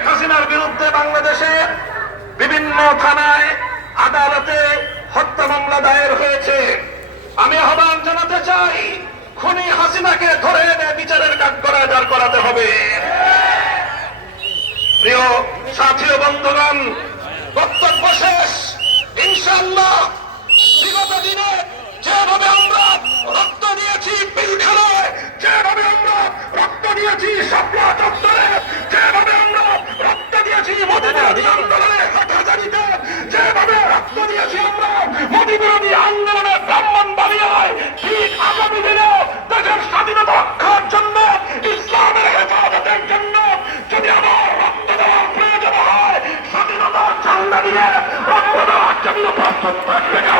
শেখ হাসিনার বিরুদ্ধে বাংলাদেশে বিভিন্ন থানায় আদালতে হত্যা মামলা দায়ের হয়েছে। আমি আহ্বান জানাতে চাই, খুনি হাসিনাকে ধরে এনে বিচারের কাঠগড়ায় দাঁড় করাতে হবে। প্রিয় সাথী ও বন্ধুগণ, বক্তব্য শেষ। ইনশাআল্লাহ বিগত দিনে যেভাবে আমরা রক্ত দিয়েছি পিলখানায়, যেভাবে আমরা রক্ত দিয়েছি শাপলা চত্বরে, যেভাবে আমরা রক্ত দিয়েছি মধুবিরোধী আন্দোলনে হাটহাজারীতে, যেভাবে রক্ত দিয়েছি আমরা মোদিবিরোধী আন্দোলনে ব্রাহ্মণবাড়িয়ায়, ঠিক আগামী দিনে দেশের স্বাধীনতা রক্ষার জন্য, ইসলামের হেফাজতের জন্য যদি আমার রক্ত দেওয়ার প্রয়োজন হয়, স্বাধীনতার ঝান্ডা নিয়ে রক্ত দেওয়ার জন্য প্রস্তুত থাকবে না।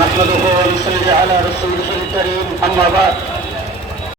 نحمده ونصلي على رسوله الكريم. أما بعد